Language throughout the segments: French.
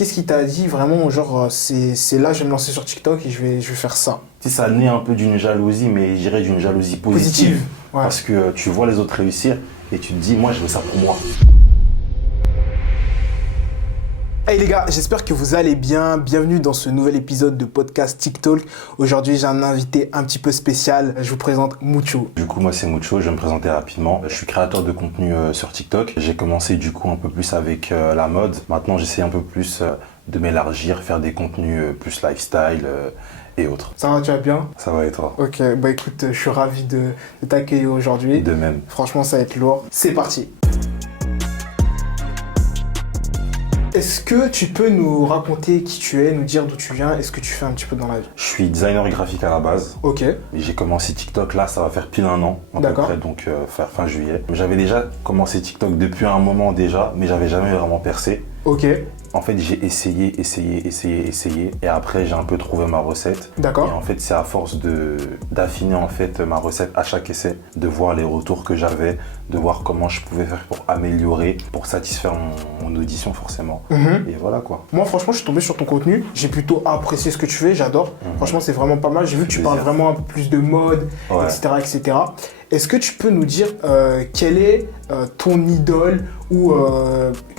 Qu'est-ce qui t'a dit vraiment, genre, c'est là, je vais me lancer sur TikTok et je vais faire ça? Tu sais, ça naît un peu d'une jalousie, mais je dirais d'une jalousie positive. Ouais. Parce que tu vois les autres réussir et tu te dis, moi, je veux ça pour moi. Hey les gars, j'espère que vous allez bien. Bienvenue dans ce nouvel épisode de podcast TikTok. Aujourd'hui, j'ai un invité un petit peu spécial. Je vous présente Mucho. Du coup, moi, c'est Mucho. Je vais me présenter rapidement. Je suis créateur de contenu sur TikTok. J'ai commencé du coup un peu plus avec la mode. Maintenant, j'essaie un peu plus de m'élargir, faire des contenus plus lifestyle et autres. Ça va, tu vas bien? Ça va et toi? Ok, bah écoute, je suis ravi de t'accueillir aujourd'hui. De même. Franchement, ça va être lourd. C'est parti. Est-ce que tu peux nous raconter qui tu es, nous dire d'où tu viens et ce que tu fais un petit peu dans la vie? Je suis designer graphique à la base. Ok. J'ai commencé TikTok là, ça va faire pile un an à peu près, donc faire fin juillet. J'avais déjà commencé TikTok depuis un moment déjà, mais j'avais jamais vraiment percé. Ok. En fait, j'ai essayé, et après j'ai un peu trouvé ma recette. D'accord. Et en fait, c'est à force d'affiner en fait ma recette à chaque essai, de voir les retours que j'avais, de voir comment je pouvais faire pour améliorer, pour satisfaire mon audition forcément. Et voilà quoi. Moi, franchement, je suis tombé sur ton contenu. J'ai plutôt apprécié ce que tu fais. J'adore. Franchement, c'est vraiment pas mal. J'ai vu que tu parles vraiment un peu plus de mode, Ouais. etc. Est-ce que tu peux nous dire quel est ton idole ou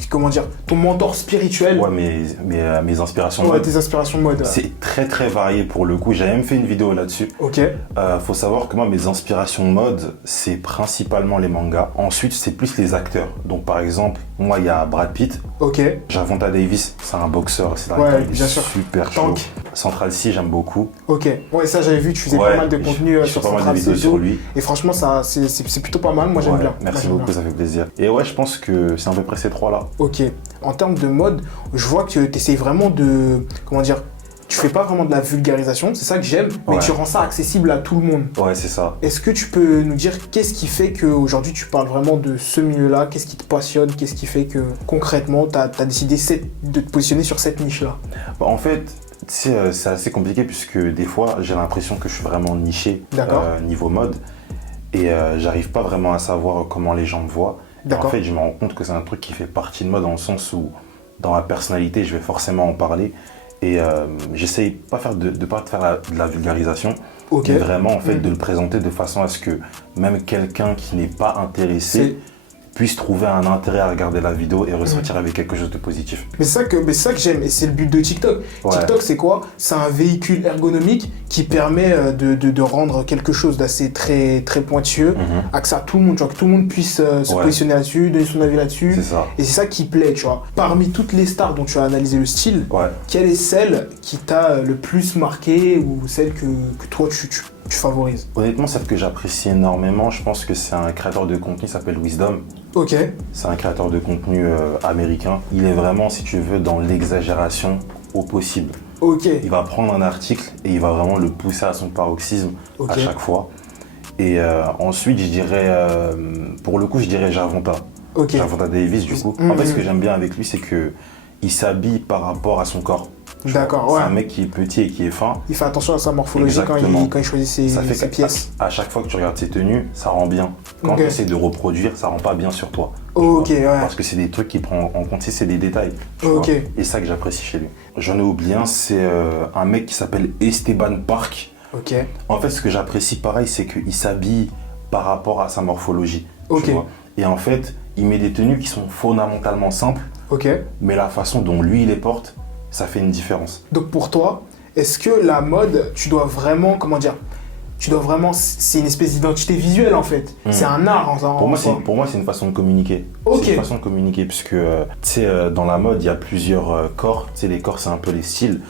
comment dire, ton mentor spirituel? Ouais, mes inspirations de Ouais, mode, tes inspirations de mode. c'est très très varié pour le coup. J'avais même fait une vidéo là-dessus. Ok. Faut savoir que moi, mes inspirations de mode, c'est principalement les mangas. Ensuite, c'est plus les acteurs. Donc, par exemple, moi, il y a Brad Pitt. Ok. Javonta Davis, c'est un boxeur. C'est Ouais, bien sûr. super chaud. Tank. Central C, j'aime beaucoup. Ok. Ouais, ça j'avais vu. Tu faisais pas mal de contenu je fais sur pas mal Central de vidéos C sur lui. et franchement, ça c'est plutôt pas mal. Moi, j'aime Ouais, bien. Merci Moi, j'aime beaucoup, bien. ça fait plaisir. Et ouais, je pense que c'est à peu près ces trois-là. Ok. En termes de mode, je vois que tu essayes vraiment de, comment dire, tu fais pas vraiment de la vulgarisation, c'est ça que j'aime, mais Ouais. tu rends ça accessible à tout le monde. Ouais, c'est ça. Est-ce que tu peux nous dire qu'est-ce qui fait qu'aujourd'hui tu parles vraiment de ce milieu-là? Qu'est-ce qui te passionne? Qu'est-ce qui fait que concrètement tu as décidé de te positionner sur cette niche-là? Bah, en fait, c'est assez compliqué puisque des fois, j'ai l'impression que je suis vraiment niché D'accord. niveau mode et j'arrive pas vraiment à savoir comment les gens me voient. Et en D'accord. fait, je me rends compte que c'est un truc qui fait partie de moi dans le sens où, dans ma personnalité, je vais forcément en parler. Et j'essaye pas de pas faire de la vulgarisation, Ok. mais vraiment en fait de le présenter de façon à ce que même quelqu'un qui n'est pas intéressé puisse trouver un intérêt à regarder la vidéo et ressortir avec quelque chose de positif. Mais c'est ça que j'aime et c'est le but de TikTok. Ouais. TikTok, c'est quoi? C'est un véhicule ergonomique qui permet de rendre quelque chose d'assez très pointueux, accès à tout le monde, tu vois, que tout le monde puisse se Ouais. positionner là-dessus, donner son avis là-dessus. C'est ça. Et c'est ça qui plaît, tu vois. Parmi toutes les stars dont tu as analysé le style, Ouais. quelle est celle qui t'a le plus marqué ou celle que toi tu favorises? Honnêtement, celle que j'apprécie énormément, je pense que c'est un créateur de contenu qui s'appelle Wisdom. Ok. C'est un créateur de contenu américain. Il est vraiment, si tu veux, dans l'exagération au possible. Ok. Il va prendre un article et il va vraiment le pousser à son paroxysme Ok. à chaque fois. Et ensuite, je dirais, pour le coup, je dirais Javonta. Ok. Javonta Davis, du coup. En fait, ce que j'aime bien avec lui, c'est que il s'habille par rapport à son corps. Tu D'accord, vois. ouais. C'est un mec qui est petit et qui est fin. Il fait attention à sa morphologie Exactement. quand il choisit Ça fait ses que pièces. à chaque fois que tu regardes ses tenues, ça rend bien. Quand Ok. tu essaies de reproduire, ça rend pas bien sur toi. tu Ok, vois. ouais. Parce que c'est des trucs qu'il prend en compte, c'est des détails. tu Ok. vois. Et ça que j'apprécie chez lui. J'en ai oublié un, c'est un mec qui s'appelle Esteban Park. Ok. En fait, ce que j'apprécie pareil, c'est qu'il s'habille par rapport à sa morphologie. tu Ok. vois. Et en fait, il met des tenues qui sont fondamentalement simples, Ok. mais la façon dont lui il les porte, ça fait une différence. Donc pour toi, est-ce que la mode, tu dois vraiment, comment dire, c'est une espèce d'identité visuelle en fait. C'est un art en Pour moi, soi. c'est une façon de communiquer. Ok. C'est une façon de communiquer, puisque tu sais, dans la mode, il y a plusieurs corps. Tu sais, les corps, c'est un peu les styles.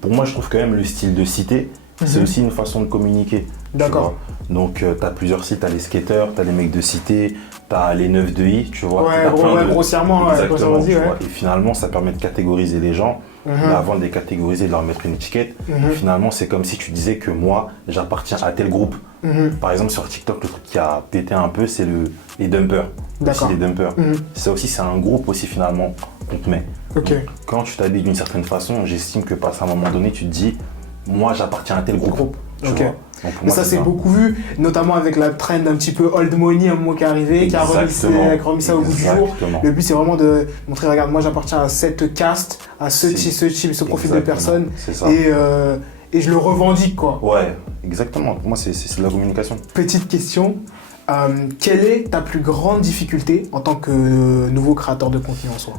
Pour moi, je trouve quand même le style de cité, c'est aussi une façon de communiquer. tu D'accord. vois. Donc, tu as plusieurs styles. Tu as les skateurs, tu as les mecs de cité, tu as les 9 de I, tu vois. Ouais, T'as plein grossièrement, ouais, Exactement, grossièrement dit, tu ouais. vois. Et finalement, ça permet de catégoriser les gens. Mais avant de les catégoriser, de leur mettre une étiquette, finalement, c'est comme si tu disais que moi, j'appartiens à tel groupe. Par exemple, sur TikTok, le truc qui a pété un peu, c'est les dumpers. D'accord. Aussi, les dumpers. Ça aussi, c'est un groupe aussi, finalement, qu'on te met. Ok. Donc, quand tu t'habilles d'une certaine façon, j'estime que, à un moment donné, tu te dis, moi, j'appartiens à tel groupe. tu Ok. vois. Donc, pour Mais moi, ça, c'est ça. beaucoup vu, notamment avec la trend un petit peu old money, un moment qui est arrivé, qui a remis ça au goût du jour. Exactement. Le but, c'est vraiment de montrer, regarde, moi, j'appartiens à cette caste, à ce type, ce profil de personne. C'est ça. Et je le revendique, quoi. Ouais, exactement. Pour moi, c'est de la communication. Petite question. Quelle est ta plus grande difficulté en tant que nouveau créateur de contenu en soi?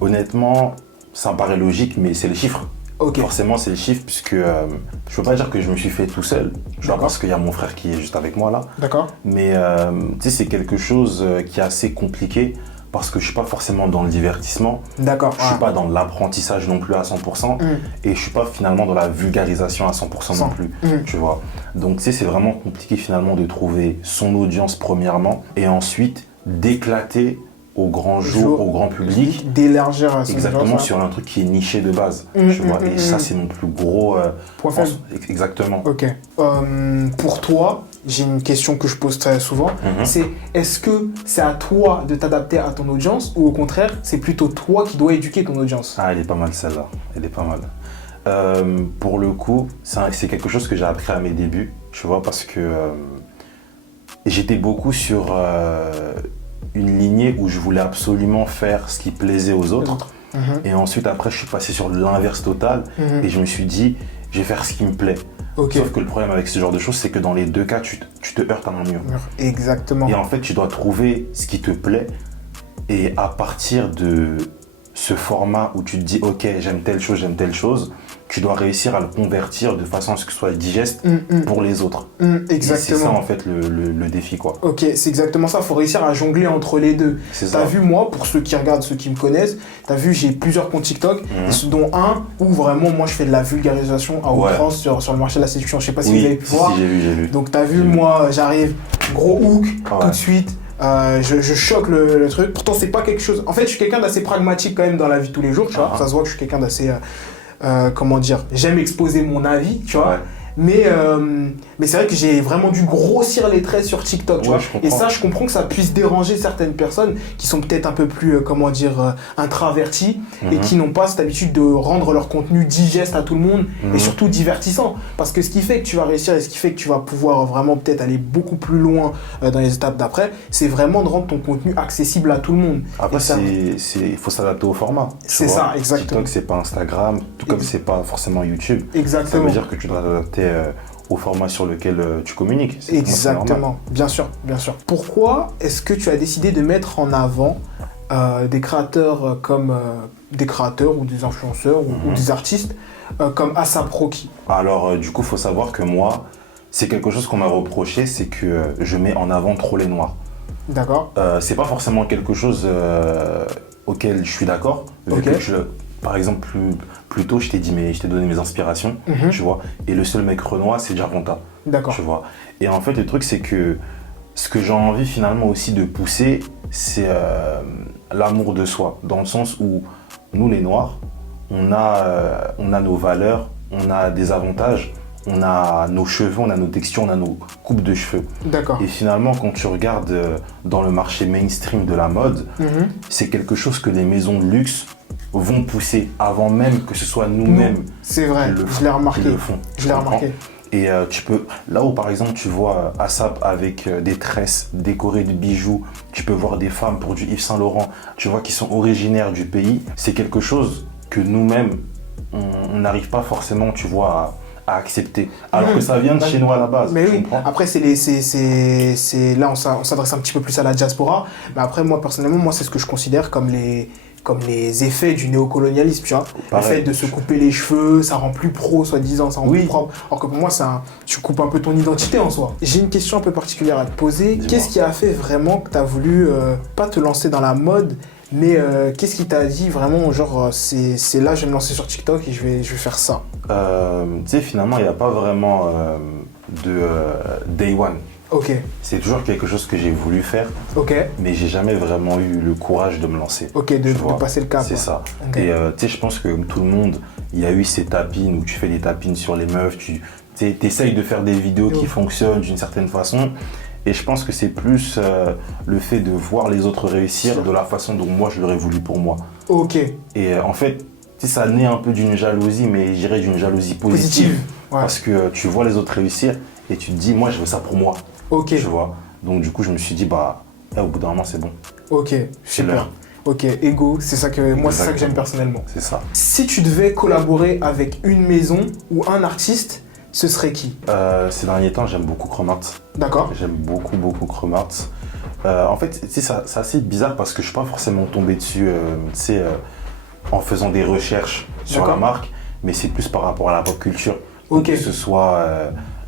Honnêtement, ça me paraît logique, mais c'est les chiffres. Ok. Forcément, c'est les chiffres, puisque je peux pas dire que je me suis fait tout seul, tu vois, parce qu'il y a mon frère qui est juste avec moi là. D'accord. Mais tu sais, c'est quelque chose qui est assez compliqué, parce que je suis pas forcément dans le divertissement. D'accord. Je suis pas dans l'apprentissage non plus à 100%, et je suis pas finalement dans la vulgarisation à 100% non plus, tu vois. Donc tu sais, c'est vraiment compliqué finalement de trouver son audience premièrement, et ensuite d'éclater au grand jour, au grand public, d'élargir son exactement audience, sur un truc qui est niché de base, tu vois. Et ça, c'est mon plus gros point faible. Exactement. Ok. Pour toi, j'ai une question que je pose très souvent, c'est est-ce que c'est à toi de t'adapter à ton audience ou au contraire, c'est plutôt toi qui dois éduquer ton audience? Ah, elle est pas mal celle-là, elle est pas mal. Pour le coup, c'est quelque chose que j'ai appris à mes débuts, tu vois, parce que j'étais beaucoup sur une lignée où je voulais absolument faire ce qui plaisait aux autres. Et ensuite, après, je suis passé sur l'inverse total et je me suis dit, je vais faire ce qui me plaît. Okay. Sauf que le problème avec ce genre de choses, c'est que dans les deux cas, tu te heurtes à un mur. Exactement. Et en fait, tu dois trouver ce qui te plaît et à partir de ce format où tu te dis, ok, j'aime telle chose, tu dois réussir à le convertir de façon à ce que ce soit digeste pour les autres. Exactement. C'est ça en fait le défi, quoi. Ok, c'est exactement ça, il faut réussir à jongler entre les deux. T'as vu, moi, pour ceux qui regardent, ceux qui me connaissent, t'as vu, j'ai plusieurs comptes TikTok, dont un où vraiment moi je fais de la vulgarisation à outrance sur le marché de la séduction. Je sais pas si vous avez pu voir. Si, j'ai vu. Donc t'as vu, moi j'arrive, gros hook, tout de suite. Je choque le truc. Pourtant, c'est pas quelque chose. En fait, je suis quelqu'un d'assez pragmatique quand même dans la vie de tous les jours, tu vois. Ça se voit que je suis quelqu'un d'assez. Comment dire, j'aime exposer mon avis, tu vois. Mais c'est vrai que j'ai vraiment dû grossir les traits sur TikTok, tu vois. Et ça, je comprends que ça puisse déranger certaines personnes qui sont peut-être un peu plus, introverties et qui n'ont pas cette habitude de rendre leur contenu digeste à tout le monde et surtout divertissant. Parce que ce qui fait que tu vas réussir et ce qui fait que tu vas pouvoir vraiment peut-être aller beaucoup plus loin dans les étapes d'après, c'est vraiment de rendre ton contenu accessible à tout le monde. Après, il faut s'adapter au format. C'est ça, exactement. TikTok, c'est pas Instagram, tout comme c'est pas forcément YouTube. Exactement. Ça veut dire que tu dois t'adapter au format sur lequel tu communiques. Exactement, bien sûr. Pourquoi est-ce que tu as décidé de mettre en avant des créateurs comme des créateurs ou des influenceurs ou des artistes comme A$AP Rocky? Alors, du coup, il faut savoir que moi, c'est quelque chose qu'on m'a reproché, c'est que je mets en avant trop les noirs. D'accord. C'est pas forcément quelque chose auquel je suis d'accord. Par exemple, plus tôt, je t'ai donné mes inspirations, tu vois. Et le seul mec renois, c'est Gervonta. D'accord. Tu vois. Et en fait, le truc, c'est que ce que j'ai envie finalement aussi de pousser, c'est l'amour de soi. Dans le sens où nous, les Noirs, on a nos valeurs, on a des avantages, on a nos cheveux, on a nos textures, on a nos coupes de cheveux. D'accord. Et finalement, quand tu regardes dans le marché mainstream de la mode, c'est quelque chose que les maisons de luxe vont pousser avant même que ce soit nous-mêmes. C'est vrai, je l'ai remarqué. Je l'ai remarqué. Et tu peux, là où par exemple tu vois A$AP avec des tresses décorées de bijoux, tu peux voir des femmes pour du Yves Saint Laurent, tu vois, qui sont originaires du pays, c'est quelque chose que nous-mêmes, on n'arrive pas forcément, tu vois, à accepter. Alors que ça vient de chez nous à la base. Mais oui, après là on s'adresse un petit peu plus à la diaspora, mais après moi personnellement, c'est ce que je considère comme les effets du néocolonialisme, tu vois. Le fait de se couper les cheveux, ça rend plus pro, soi-disant, ça rend plus propre. Alors que pour moi, tu coupes un peu ton identité en soi. J'ai une question un peu particulière à te poser. Qu'est-ce qui a fait vraiment que tu as voulu, pas te lancer dans la mode, mais qu'est-ce qui t'a dit vraiment, genre, c'est là, je vais me lancer sur TikTok et je vais faire ça? Tu sais, finalement, il n'y a pas vraiment de day one. Ok. C'est toujours quelque chose que j'ai voulu faire, mais j'ai jamais vraiment eu le courage de me lancer. Ok, de passer le cap. C'est ça. Okay. Et tu sais, je pense que comme tout le monde, il y a eu ces tapines où tu fais des tapines sur les meufs, tu essayes de faire des vidéos qui fonctionnent d'une certaine façon. Et je pense que c'est plus le fait de voir les autres réussir de la façon dont moi je l'aurais voulu pour moi. Ok. Et en fait, ça naît un peu d'une jalousie, mais je dirais d'une jalousie positive. Parce que tu vois les autres réussir et tu te dis, moi, je veux ça pour moi. Ok. Tu vois. Donc, du coup, je me suis dit, au bout d'un moment, c'est bon. Ok, super. Ok, ego, c'est ça que moi, c'est ça que j'aime personnellement. C'est ça. Si tu devais collaborer avec une maison ou un artiste, ce serait qui? Ces derniers temps, j'aime beaucoup Chromart. D'accord. J'aime beaucoup Chromart. En fait, c'est assez bizarre parce que je ne suis pas forcément tombé dessus, en faisant des recherches sur la marque, mais c'est plus par rapport à la pop culture. Ok. Que ce soit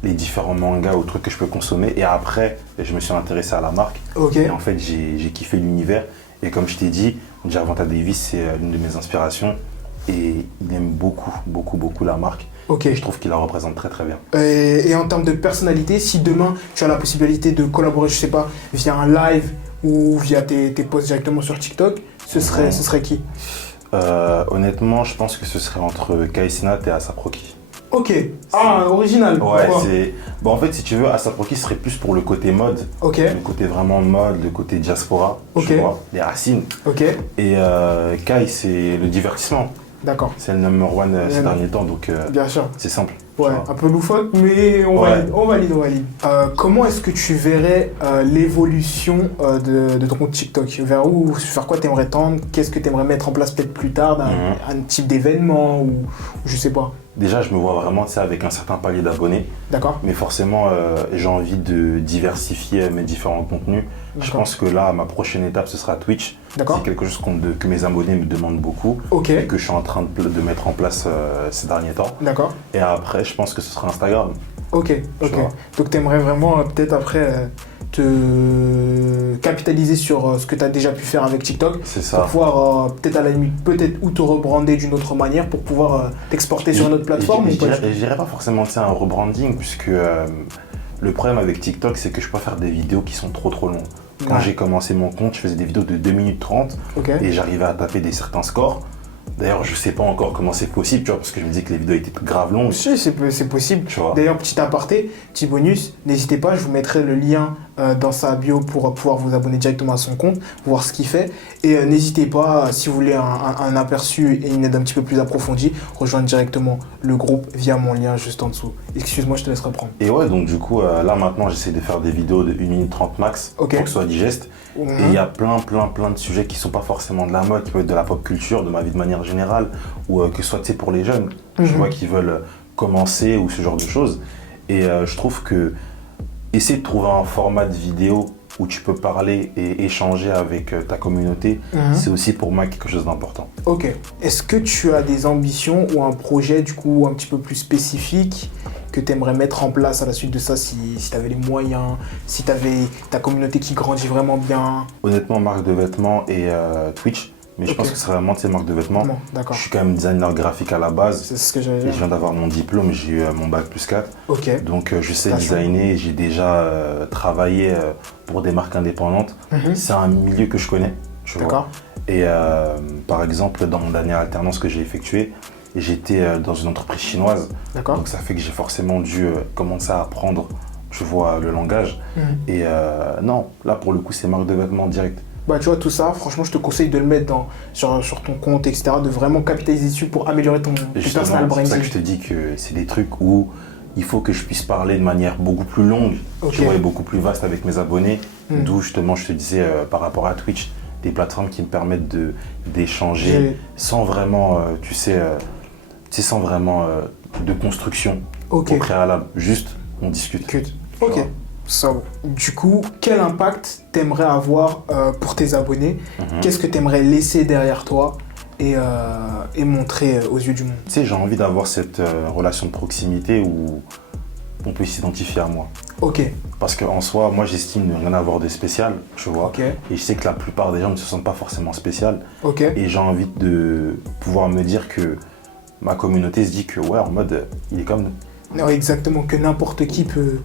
les différents mangas ou trucs que je peux consommer. Et après, je me suis intéressé à la marque. Ok. Et en fait, j'ai kiffé l'univers. Et comme je t'ai dit, Gervonta Davis, c'est l'une de mes inspirations. Et il aime beaucoup la marque. Ok. Et je trouve qu'il la représente très bien. Et en termes de personnalité, si demain tu as la possibilité de collaborer, je sais pas, via un live ou via tes posts directement sur TikTok, ce serait qui? Honnêtement, je pense que ce serait entre Kai Cenat et A$AP Rocky. Ok. Ah, original. Ouais, c'est... Bon, en fait, si tu veux, A$AP Rocky serait plus pour le côté mode. Ok. Le côté vraiment mode, le côté diaspora, tu vois, les racines. Ok. Et Kai, c'est le divertissement. D'accord. C'est le number one ces derniers temps, donc bien sûr. c'est simple. Ouais, un peu loufoque, mais on valide. Comment est-ce que tu verrais l'évolution de ton compte TikTok? Vers quoi t'aimerais tendre? Qu'est-ce que t'aimerais mettre en place peut-être plus tard, un type d'événement ou je sais pas? Déjà, je me vois vraiment avec un certain palier d'abonnés. D'accord. Mais forcément, j'ai envie de diversifier mes différents contenus. Je pense que là, ma prochaine étape, ce sera Twitch. D'accord. C'est quelque chose que mes abonnés me demandent beaucoup. Ok. Et que je suis en train de mettre en place ces derniers temps. D'accord. Et après, je pense que ce sera Instagram. Ok. Donc, tu aimerais vraiment peut-être après te capitaliser sur ce que tu as déjà pu faire avec TikTok. C'est ça. Pour pouvoir peut-être à la limite, ou te rebrander d'une autre manière pour pouvoir t'exporter sur une autre plateforme. Je dirais pas forcément un rebranding, puisque le problème avec TikTok, c'est que je peux faire des vidéos qui sont trop longues. Quand j'ai commencé mon compte, je faisais des vidéos de 2 minutes 30 et j'arrivais à taper certains scores. D'ailleurs, je sais pas encore comment c'est possible, tu vois, parce que je me dis que les vidéos étaient grave longues. Si, c'est possible. Tu vois. D'ailleurs, petit aparté, petit bonus, n'hésitez pas, je vous mettrai le lien dans sa bio pour pouvoir vous abonner directement à son compte, voir ce qu'il fait. Et n'hésitez pas, si vous voulez un aperçu et une aide un petit peu plus approfondie, rejoindre directement le groupe via mon lien juste en dessous. Excuse-moi, je te laisse reprendre. Et ouais, donc du coup, là maintenant, j'essaie de faire des vidéos de 1 minute 30 max pour que ce soit digeste. Et il y a plein de sujets qui sont pas forcément de la mode, qui peuvent être de la pop culture, de ma vie de manière générale, ou que ce soit pour les jeunes, tu vois, qui veulent commencer ou ce genre de choses. Et je trouve que essayer de trouver un format de vidéo où tu peux parler et échanger avec ta communauté, c'est aussi pour moi quelque chose d'important. Ok. Est-ce que tu as des ambitions ou un projet du coup un petit peu plus spécifique que tu aimerais mettre en place à la suite de ça, si tu avais les moyens, si tu avais ta communauté qui grandit vraiment bien? Honnêtement, marque de vêtements et Twitch. Mais je pense que ce serait vraiment marque de vêtements. Je suis quand même designer graphique à la base. C'est ce que j'avais dit. Je viens d'avoir mon diplôme, j'ai eu mon bac plus 4. Ok. Donc je sais designer, j'ai déjà travaillé pour des marques indépendantes. C'est un milieu que je connais. D'accord. Et par exemple, dans mon dernière alternance que j'ai effectuée, j'étais dans une entreprise chinoise. D'accord. Donc ça fait que j'ai forcément dû commencer à apprendre, tu vois, le langage. Et non, là pour le coup, c'est marque de vêtements direct. Bah tu vois, tout ça, franchement, je te conseille de le mettre sur ton compte, etc., de vraiment capitaliser dessus pour améliorer ton personal branding. C'est ça que je te dis que c'est des trucs où il faut que je puisse parler de manière beaucoup plus longue, tu vois, et beaucoup plus vaste avec mes abonnés, d'où justement, je te disais, par rapport à Twitch, des plateformes qui me permettent d'échanger sans vraiment, sans vraiment de construction au préalable, juste on discute. Ok. Du coup, quel impact t'aimerais avoir pour tes abonnés? Qu'est-ce que t'aimerais laisser derrière toi et montrer aux yeux du monde? Tu sais, j'ai envie d'avoir cette relation de proximité où on peut s'identifier à moi. Ok. Parce qu'en soi, moi j'estime ne rien avoir de spécial, tu vois. Et je sais que la plupart des gens ne se sentent pas forcément spécial. Et j'ai envie de pouvoir me dire que ma communauté se dit que ouais, en mode, il est comme nous. Non, exactement, que n'importe qui peut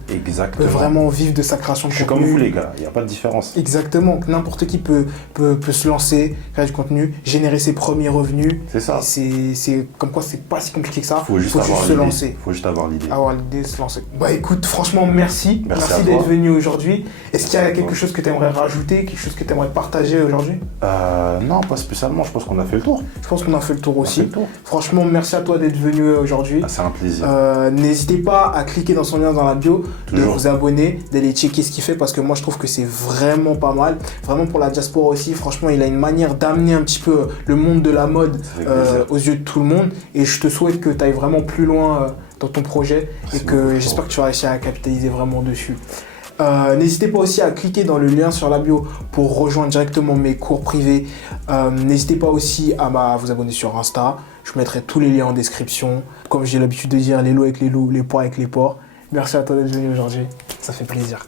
vraiment vivre de sa création de contenu. Je suis comme vous les gars, il n'y a pas de différence. Exactement, que n'importe qui peut se lancer, créer du contenu, générer ses premiers revenus. C'est ça. C'est comme quoi c'est pas si compliqué que ça. Faut juste se lancer. Faut juste avoir l'idée. Avoir l'idée, se lancer. Bah écoute, franchement, merci. Merci d'être venu aujourd'hui. Est-ce qu'il y a quelque chose que tu aimerais rajouter, quelque chose que tu aimerais partager aujourd'hui? Non, pas spécialement, je pense qu'on a fait le tour. Je pense qu'on a fait le tour aussi. Franchement, merci à toi d'être venu aujourd'hui. C'est un plaisir. N'hésitez pas à cliquer dans son lien dans la bio, de Toujours. vous abonner, d'aller checker ce qu'il fait parce que moi je trouve que c'est vraiment pas mal. Vraiment pour la diaspora aussi, franchement il a une manière d'amener un petit peu le monde de la mode aux yeux de tout le monde et je te souhaite que tu ailles vraiment plus loin dans ton projet et que j'espère que tu vas réussir à capitaliser vraiment dessus. N'hésitez pas aussi à cliquer dans le lien sur la bio pour rejoindre directement mes cours privés. N'hésitez pas aussi à vous abonner sur Insta. Je mettrai tous les liens en description. Comme j'ai l'habitude de dire, les loups avec les loups, les porcs avec les porcs. Merci à toi d'être venu aujourd'hui. Ça fait plaisir.